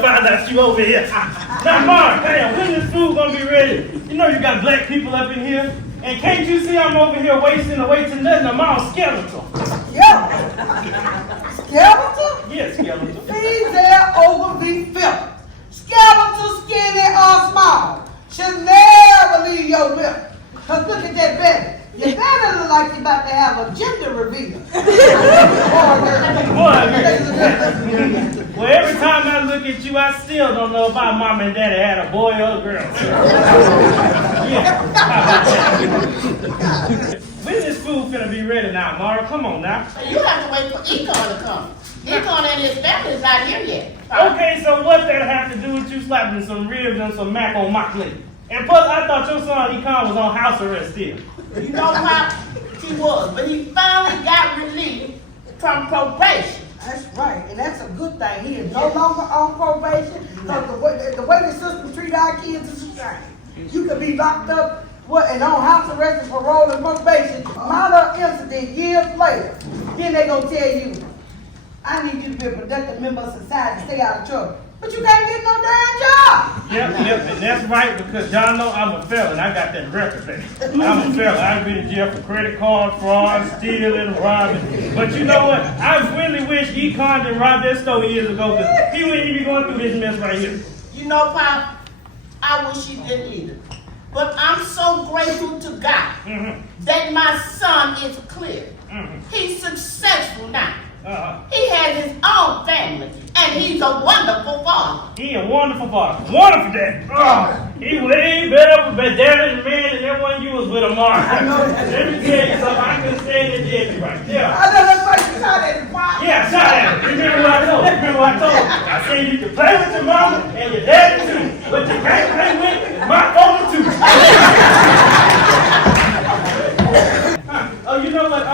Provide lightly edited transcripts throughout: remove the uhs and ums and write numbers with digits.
find out you over here. Now, Mark, damn, when this food gonna be ready? You know you got black people up in here. And can't you see I'm over here wasting away to nothing? I'm all skeletal. Yeah. Skeletal? Yes, skeletal. Phezel, Oglvee, Phillips. Skeletal, skinny, or small. Should never leave your lip. Cause look at that belly. Your belly look like you about to have a gender reveal. Well, every time I look at you, I still don't know if my mom and daddy had a boy or a girl. Yeah. When this food finna be ready now, Mara? Come on now. You have to wait for Ekon to come. Ekon and his family is not here yet. Okay, so what that have to do with you slapping some ribs and some mac on my plate? And plus, I thought your son Ekon was on house arrest still. You know how he was, but he finally got relieved from probation. That's right, and that's a good thing. He is no longer on probation because the way the system treat our kids is a shame. You could be locked up and on house arrest and parole and probation. Minor incident years later, then they gonna tell you, I need you to be a productive member of society, stay out of trouble. But you can't get no damn job. Yep, and that's right because y'all know I'm a felon. I got that record there. I'm a felon. I've been in jail for credit card fraud, stealing, robbing. But you know what? I really wish Ekon didn't rob that store years ago because he wouldn't even be going through this mess right here. You know, Pop, I wish he didn't either. But I'm so grateful to God that my son is clear. He's successful now. He has his own family, and he's a wonderful father. He a wonderful father. Wonderful dad. He way better with daddy than man than that one you was with Amara. Let me tell you something. I couldn't stand that daddy right there. I know that's why you shot at him. Yeah, I shot at him. Remember what I told you? I said you can play with your mama and your daddy too, but you can't play with my father too. Oh, you know what?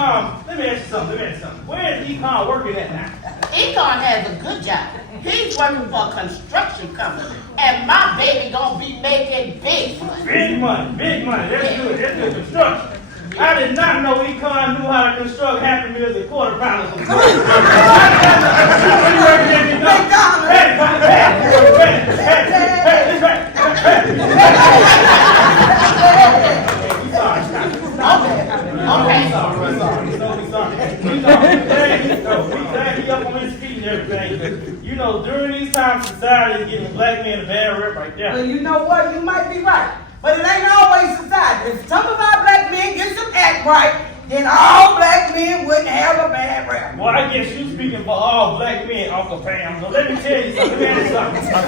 Let me ask you something. Where is Ekon working at now? Ekon has a good job. He's working for a construction company, and my baby gonna be making big money. Big money. That's good. Construction. I did not know Ekon knew how to construct Happy Meals and quarter pounders. Okay. He up on his feet and everything. You know, during these times, society is giving black men a bad rep right there. Well, you know what? You might be right. But it ain't always society. If some of our black men get some act right, then all black men wouldn't have a bad rap. Well, I guess you speaking for all black men, Uncle Pam. So let me tell you something.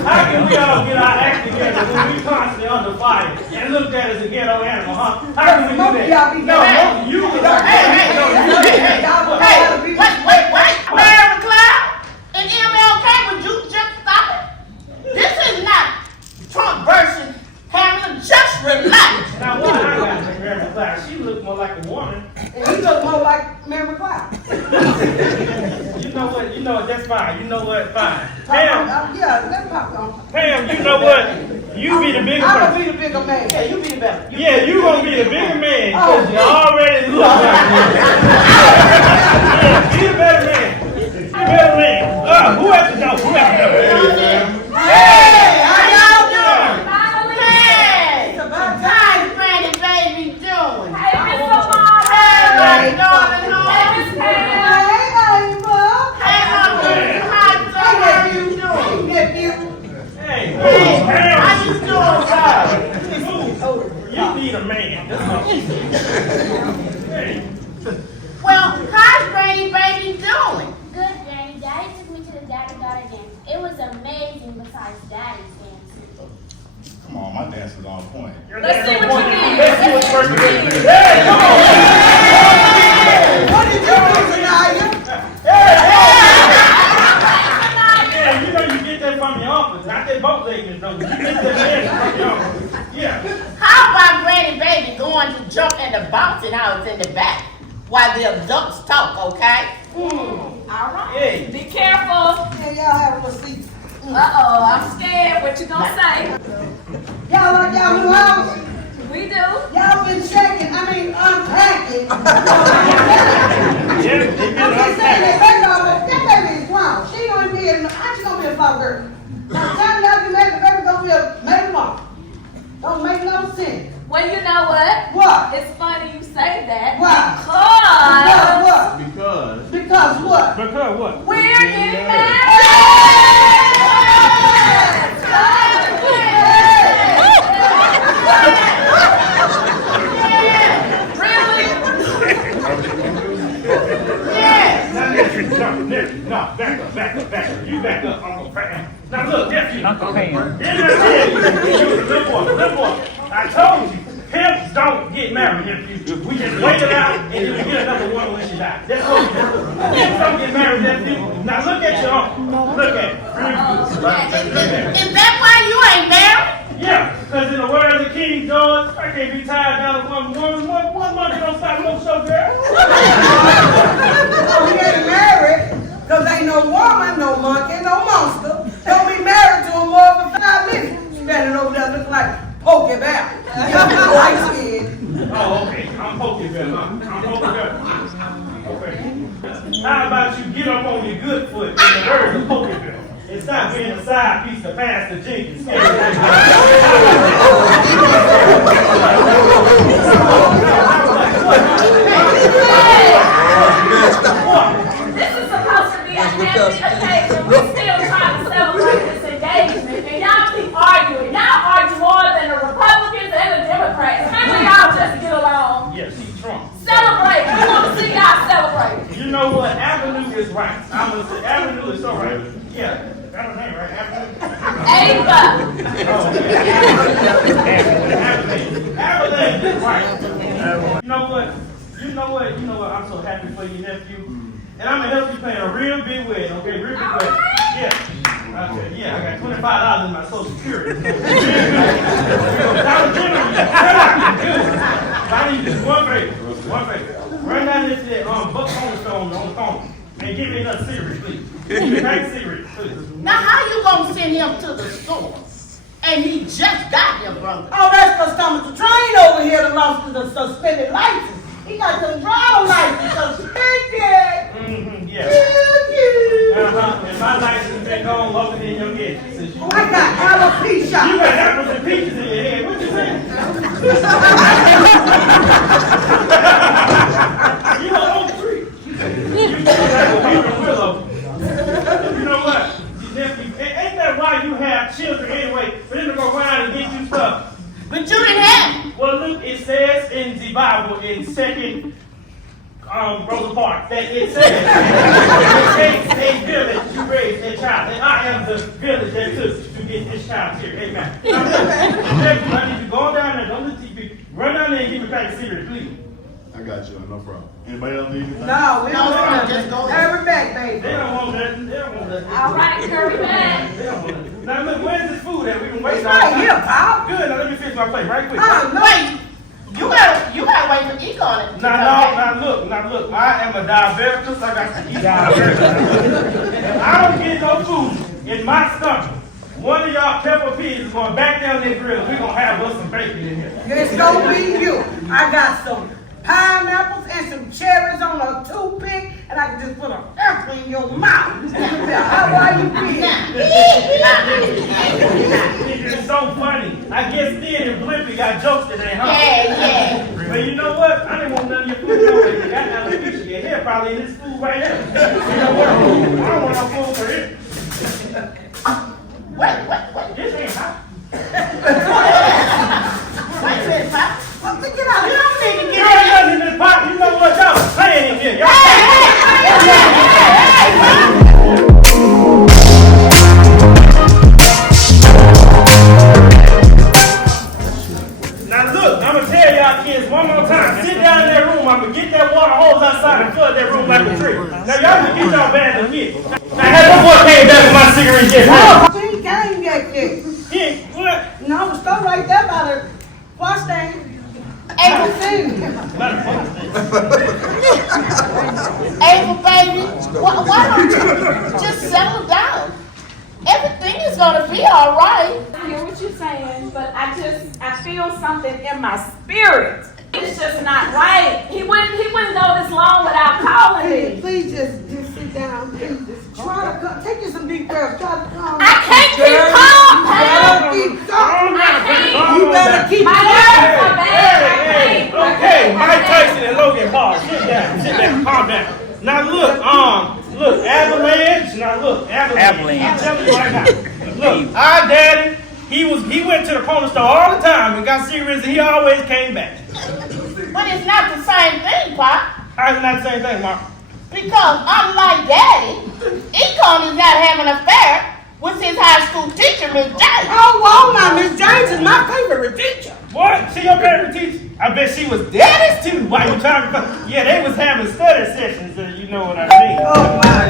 How can we all get our act together when we constantly under fire and looked at as a ghetto animal, huh? How can we do that? Wait. Mary Cloud and MLK, would you just stop it? This is not Trump versus Hamlin. Just relax. Now, what I got to Mary Cloud? She looked more like a woman. And he look more like Mary Cloud. You know what? That's fine. You know what? Fine. Pam, let's pop on. Pam, you know what? You be the bigger I'm person. gonna be the bigger man. Yeah, you be the better. Yeah, you gonna be the bigger man because you already look like one. Yeah, be the better man. Be the better man. Who at the door? Hey, how y'all doing? Hey, how's Granny Baby doing? Hey, Miss Amara. Hey, darling, Hey, Miss Pam. Hey, how you doing? Hey, How you doing, you need a man. That's all. Hey. Well, how's Granny Baby doing? Good, Granny. Daddy took me to the daddy-daughter dance. It was amazing besides Daddy's dance. Come on, my dance is on point. Let's see what you did. Let's see what's first. Hey, come on. What did you do, Zanaya? Yeah, you know you get that from your office. Not that boat leggings, though. You get that from your office. Yeah. How about Granny Baby going to jump in the bouncing house in the back while the adults talk, okay? All right. Hey. Be careful. Yeah, y'all have a seat. Uh-oh, I'm scared. What you gonna say? Y'all like y'all new house? We do. Y'all been shaking, unpacking. Yeah, they been I'm just saying that baby is grown. She gonna be how she gonna be a flower girl? Well, you know what? What? It's funny you say that. Why? Because What? Because what? Because what? we're getting married. No, back up. You back up, Uncle Pam. Now look, nephew. Uncle Pam. Didn't I tell you? You was a little boy. I told you, pimps don't get married, nephew. We just wait it out and you get another one when she dies. That's what we do. Pimps don't get married, nephew. Now look at your uncle. Look at him. Is that why you ain't married? Yeah, because in the world of the King George, I can't be tied down to one woman. One monkey don't stop no show, girl. Oh, he ain't married, because ain't no woman, no monkey, no monster. Don't be married to him more than 5 minutes. Standing over there looking like Pokeball. Light skin. Oh, okay. I'm Pokeball, huh? I'm Pokeball. Okay. How about you get up on your good foot in the words of Pokeball? And stop being a side piece of Pastor Jenkins. This is supposed to be a happy occasion. We're still trying to celebrate this engagement, and y'all keep arguing. Y'all argue more than the Republicans and the Democrats. Can we all just get along? Yeah, she's drunk. Celebrate. We want to see y'all celebrate. You know what? Avenue is right. I'm going to say Avenue is so right. Yeah. That's her name, right? Ava. Abilene is right. You know what? I'm so happy for you, nephew. And I'm going to help you plan a real big wedding, okay? Real big wedding. Yeah. Okay, yeah, I got $25 in my Social Security. Dollar General, I need just one favor. Run down this Buck Cornerstone on the phone and give me another cigarette, please. Give me a cigarette, please. Now how you gonna send him to the store? And he just got here, brother. Oh, that's because Thomas the Train over here that lost the suspended license. He got some driver license suspended. Yeah. And my license been gone longer than your head. I got alopecia. You got apples and peaches in your head. What you saying? You an oak tree. You like a willow. You know what? Ain't that why you have children anyway? For them to go around and get you stuff. But you didn't have it. Well, look, it says in the Bible in 2nd Rosa Parks that it says it takes a village to raise a child. And I am the village that took to get this child here. Amen. I need you go down there, don't let TV. Run down there and give me back a cigarette, please. I got you, no problem. Anybody else need anything? No, we don't No, want just go to. ahead. Hurry back, baby. They don't want nothing. They don't want nothing. All right, hurry back. They don't want nothing. Now look, where's this food at? We've been waiting It's all right time. here, Pop. Good, now let me fix my plate right quick. No. Wait, you gotta wait for Ekon. Now look, I am a diabetic, so I got to eat diabetic. If I don't get no food in my stomach, one of y'all pepper pigs is going back down that grill. We're going to have us some bacon in here. It's gonna be you. I got some pineapples and some cherries on a toothpick, and I can just put an apple in your mouth. How are you feeling? It's so funny. I guess Steve and Blimpy got jokes today, huh? Yeah. But you know what? I didn't want none of your food. You got that little picture. Your hair probably in this food right here. You know what? I don't want no food for it. Wait. This ain't hot. Wait a minute, Pop. Get out of You here. don't need to You get ain't nothing in this pot. You know what y'all playing in here. Y'all Now look, I'm gonna tell y'all kids one more time. Sit down in that room. I'm gonna get that water hose outside and flood that room like a tree. Now y'all can get y'all bags and get. Now that boy came back with my cigarette yet. She ain't came yet. He ain't what? No, the store right there by the wash stand. Ava, baby, why don't you just settle down? Everything is gonna be all right. I hear what you're saying, but I feel something in my spirit. It's just not right. He wouldn't go this long without calling Hey, me. please just sit down. Please just try to come. Take you some deep breaths. Try to calm. I can't keep calm, Pam. You better keep calm. I can't. You better keep My calm. nerves are bad. you right now. Look, our daddy, he went to the corner store all the time and got cigarettes, and he always came back. But it's not the same thing, Pop. How's it not the same thing, Mark? Because unlike Daddy, Ekon is not having an affair with his high school teacher, Miss James. Oh, well, now, Miss James is my favorite teacher. What? She your favorite teacher? I bet she was daddy's too. Why you talking about? Yeah, they was having study sessions, you know what I mean. Oh, my.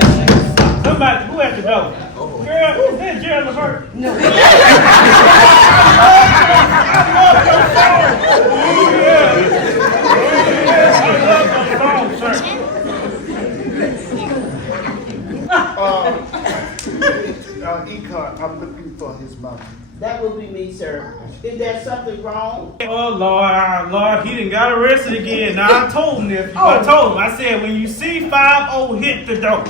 Somebody, who at the door? Girl, is that Gerald Levert? No. I love your song. I love your song, sir. Ekon, I'm looking for his mother. That would be me, sir. Is there something wrong? Oh, Lord, he done got arrested again. Now, I told him this. I told him, I said, when you see 5-0, hit the door. 5-0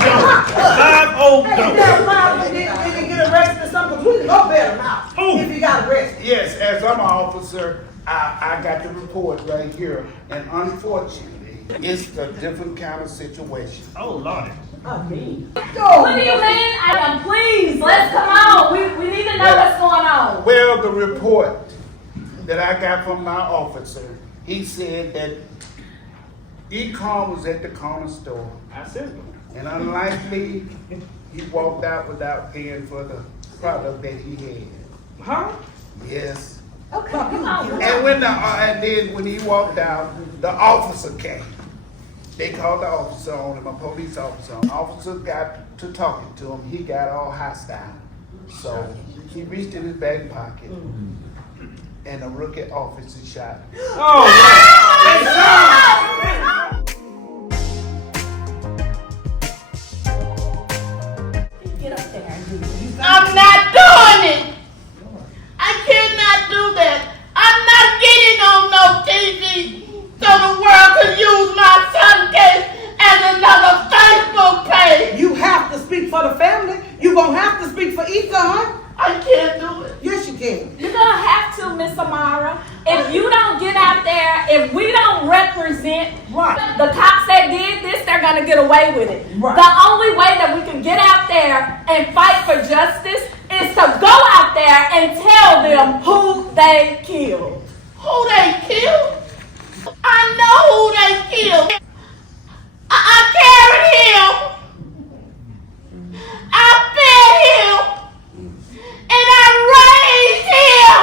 door. 5-0 door. Did he get arrested or something? We can go better now. Who? If he got arrested. Yes, as I'm an officer, I got the report right here, and unfortunately, it's a different kind of situation. Oh, Lord. What do you mean? Please, let's come on. We need to know what's going on. Well, the report that I got from my officer, he said that Ekon was at the corner store, I said it. and unlikely, he walked out without paying for the product that he had. Huh? Yes. Okay, come on. And then when he walked out, the officer came. They called the officer on him, a police officer. The officer got to talking to him. He got all hostile. So he reached in his back pocket, and a rookie officer shot him. Oh, Get up there and do it. I'm not doing it. I cannot do that. I'm not getting on no TV so the world can use my son case as another Facebook page. You have to speak for the family. You're going to have to speak for Ekon. I can't do it. Yes, you can. You're gonna have to, Miss Amara. If you don't get out there, if we don't represent the cops that did this, they're gonna get away with it. Right. The only way that we can get out there and fight for justice is to go out there and tell them who they killed. Who they killed? I know who they killed. I carried him. I fed him. And I raised him.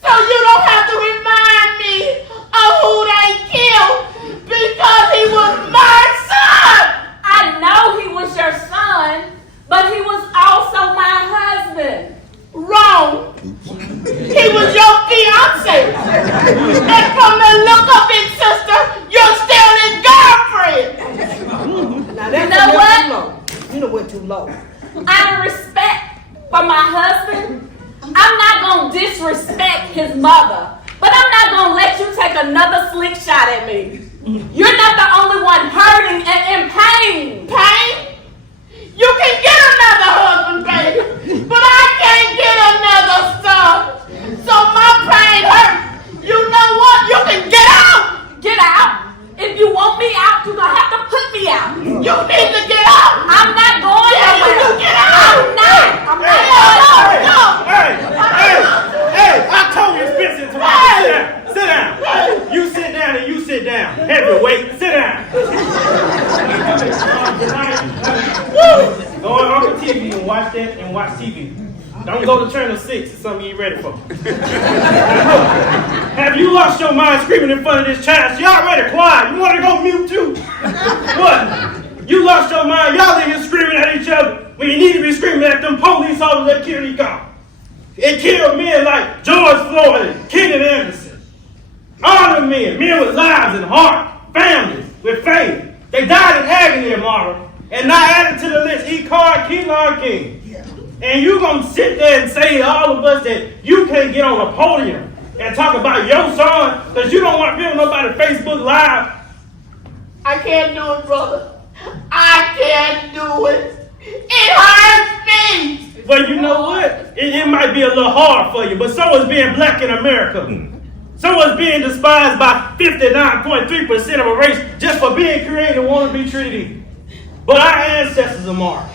So you don't have to remind me of who they killed because he was my son. I know he was your son, but he was also my husband. Wrong. He was your fiance. And from the look of it, sister, you're still his girlfriend. Now that's You know what? too low. You know what too low. Out of respect for my husband, I'm not gonna disrespect his mother, but I'm not gonna let you take another slick shot at me. You're not the only one hurting and in pain. Pain? You can get another husband, baby, but I can't get another son. So my pain hurts. You know what? You can get out. Get out. If you want me out, you're gonna have to put me out. You need to get out. I'm not going anywhere. You get out. I'm not. I'm not Hey, I told you Spencer to sit down. You sit down and you sit down. Heavyweight, sit down. Go on Uncle TV and watch that and watch TV. Don't go to Channel 6. It's something you ain't ready for. Have you lost your mind screaming in front of this child? Y'all already quiet. You want to go mute too? What? You lost your mind. Y'all in here screaming at each other when you need to be screaming at them police officers that killed Ekon. It killed men like George Floyd and Kenneth Anderson. All the men with lives and heart, families with faith. They died in agony, Amara. And now added to the list, Kellon King. And you gonna sit there and say to all of us that you can't get on a podium and talk about your son because you don't want to be on nobody Facebook Live. I can't do it, brother. I can't do it. It hurts me. But you know what? It might be a little hard for you, but so is being black in America. So is being despised by 59.3% of a race just for being created and want to be treated equal. But our ancestors, Amara,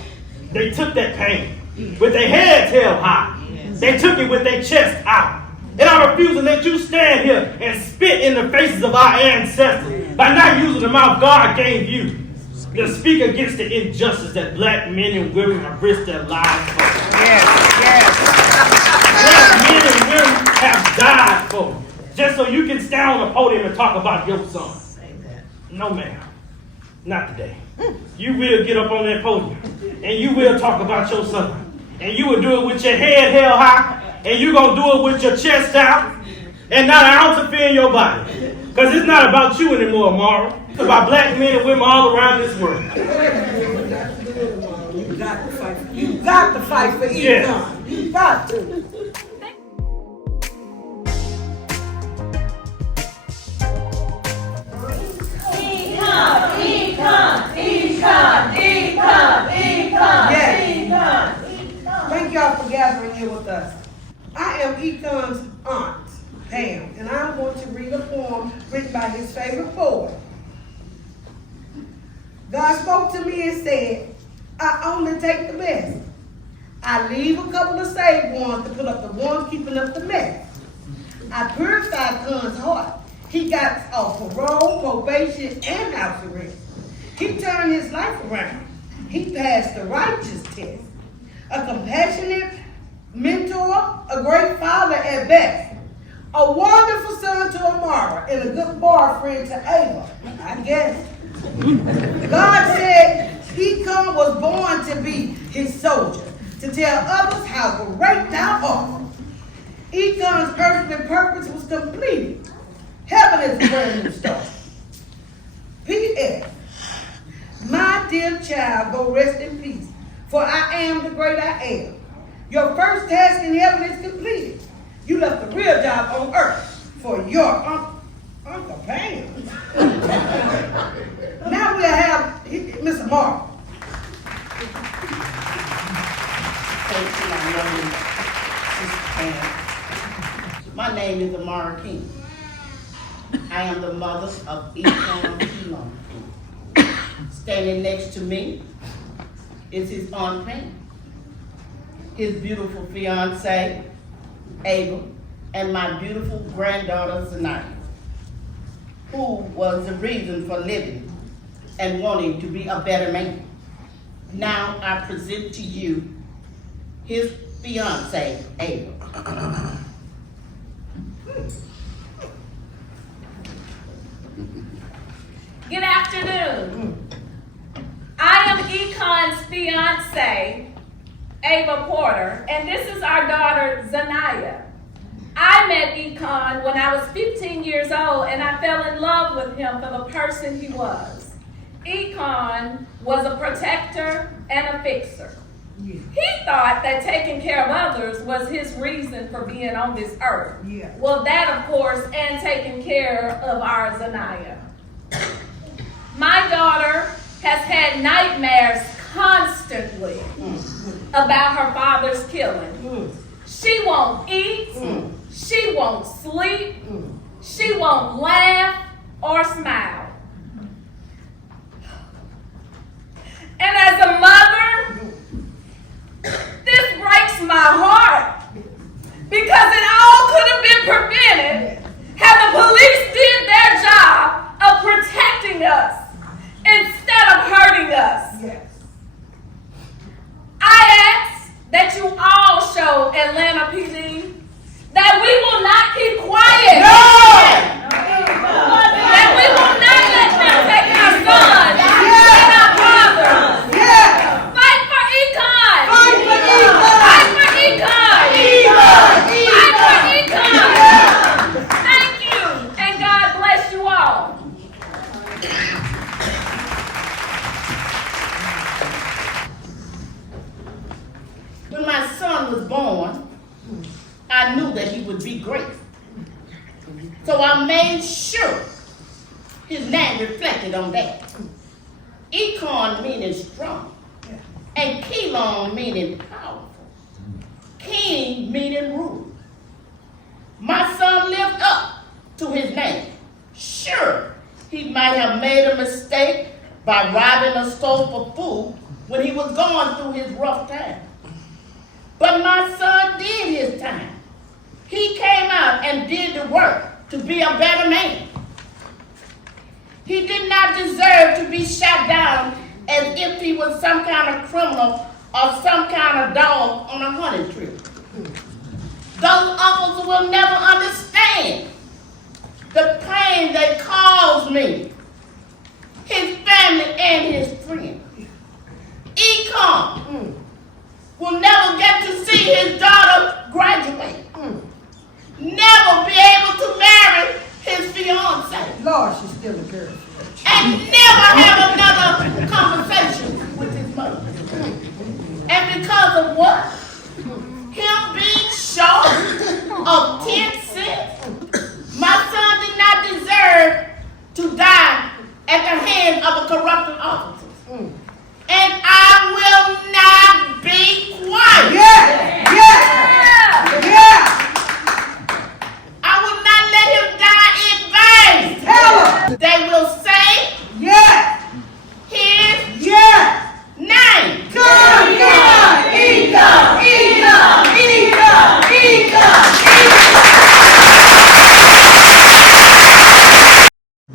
they took that pain with their heads held high. They took it with their chest out. And I refuse to let you stand here and spit in the faces of our ancestors by not using the mouth God gave you to speak against the injustice that black men and women have risked their lives for. Black men and women have died for. Just so you can stand on the podium and talk about your son. No, ma'am. Not today. You will get up on that podium and you will talk about your son. And you will do it with your head held high. And you're going to do it with your chest out and not an ounce of fear in your body. Because it's not about you anymore, Amara. It's about black men and women all around this world. You got to fight. You got to fight for Ekon. Yes. You got to. Yes. Thank y'all for gathering here with us. I am Ekon's aunt, Pam, and I'm going to read a poem written by his favorite poet. God spoke to me and said, I only take the best. I leave a couple of saved ones to put up the ones keeping up the mess. I purified Con's heart. He got off parole, probation, and house arrest. He turned his life around. He passed the righteous test. A compassionate mentor, a great father at best. A wonderful son to Amara, and a good boyfriend to Ava, I guess. God said Ekon was born to be his soldier, to tell others how great thou art. Ekon's earthly purpose was completed. Heaven is a brand new start. P.S. My dear child, go rest in peace, for I am the great I am. Your first task in heaven is completed. You left the real job on earth for your Uncle Pam. Now we'll have Miss Amara. Thank you, my lovely Sister Pam. My name is Amara King. I am the mother of Ekon. Standing next to me is his Aunt Pam, his beautiful fiance, Abel, and my beautiful granddaughter, Zanaya, who was the reason for living and wanting to be a better man. Now I present to you his fiance, Abel. Good afternoon. I am Ekon's fiance, Ava Porter, and this is our daughter, Zanaya. I met Ekon when I was 15 years old, and I fell in love with him for the person he was. Ekon was a protector and a fixer. Yeah. He thought that taking care of others was his reason for being on this earth. Yeah. Well, that, of course, and taking care of our Zanaya. My daughter has had nightmares constantly about her father's killing. She won't eat, she won't sleep, she won't laugh or smile. And as a mother, this breaks my heart because it all could have been prevented had the police did their job of protecting us instead of hurting us. Yes. I ask that you all show Atlanta PD that we will not keep quiet. No! That we will not let them take our sons and our brothers. Yeah. Fight for Ekon. Fight for Ekon. Fight for Ekon. Fight for Ekon. Thank you, and God bless you all. When my son was born, I knew that he would be great. So I made sure his name reflected on that. Ekon meaning strong, and Kellon meaning powerful, King meaning rule. My son lived up to his name. Sure, he might have made a mistake by robbing a store for food when he was going through his rough time. But my son did his time. He came out and did the work to be a better man. He did not deserve to be shot down as if he was some kind of criminal or some kind of dog on a hunting trip. Those officers will never understand the pain they caused me, his family, and his friends. Ekon will never get to see his daughter graduate. Never be able to marry his fiancée. Lord, she's still a girl. And never have another conversation with his mother. And because of what? Him being short of 10 cents. My son did not deserve to die at the hands of a corrupted officer. And I will not be quiet. Yeah! Yeah! Yeah! I will not let him die in vain. Tell her! They will say Yeah! his Yeah! name. Come, come! Ekon! Ekon! Ekon! Ekon!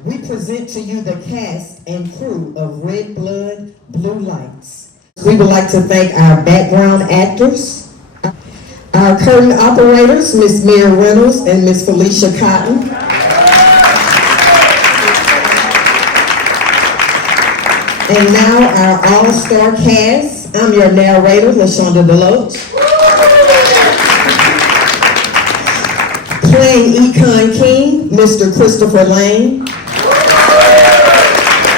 We present to you the cast and crew of Red Blood, Blue Lights. We would like to thank our background actors, our curtain operators, Miss Mary Reynolds and Miss Felicia Cotton. And now our all-star cast. I'm your narrator, LaShonda DeLoach. Playing Ekon King, Mr. Christopher Lane.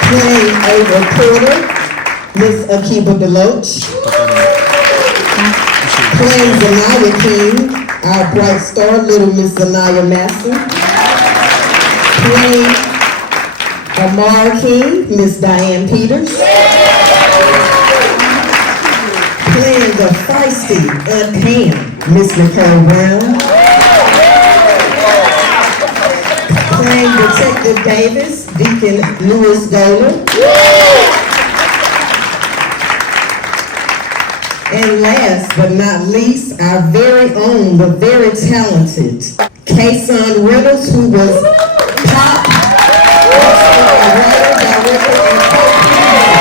Playing a reporter, Miss Akeba DeLoach. Playing Zanaya King, our bright star, little Miss Zanaya Master. Playing Amara King, Miss Diane Peters. Playing the feisty Aunt Pam, Miss Nicole Brown. Playing Detective Davis, Deacon Louis Gholar. And last but not least, our very own, the very talented Casson Reynolds, who was Pop, also a writer, director, and co-creator.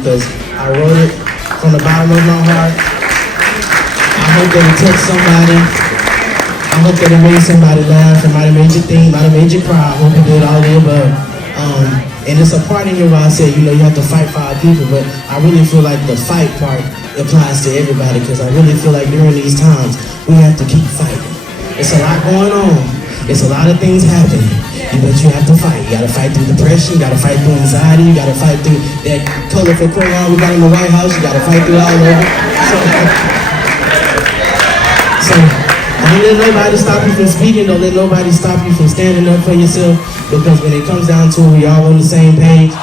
Because I wrote it from the bottom of my heart. I hope that it touched somebody. I hope that it made somebody laugh. It might have made you think, might have made you cry. I hope it did all the above. And it's a part in here where I said, you know, you have to fight for our people, but I really feel like the fight part applies to everybody, because I really feel like during these times, we have to keep fighting. It's a lot going on. It's a lot of things happening. But you have to fight. You gotta fight through depression, you gotta fight through anxiety, you gotta fight through that colorful crayon we got in the White House, you gotta fight through all of it. So don't let nobody stop you from speaking, don't let nobody stop you from standing up for yourself, because when it comes down to it, we all on the same page.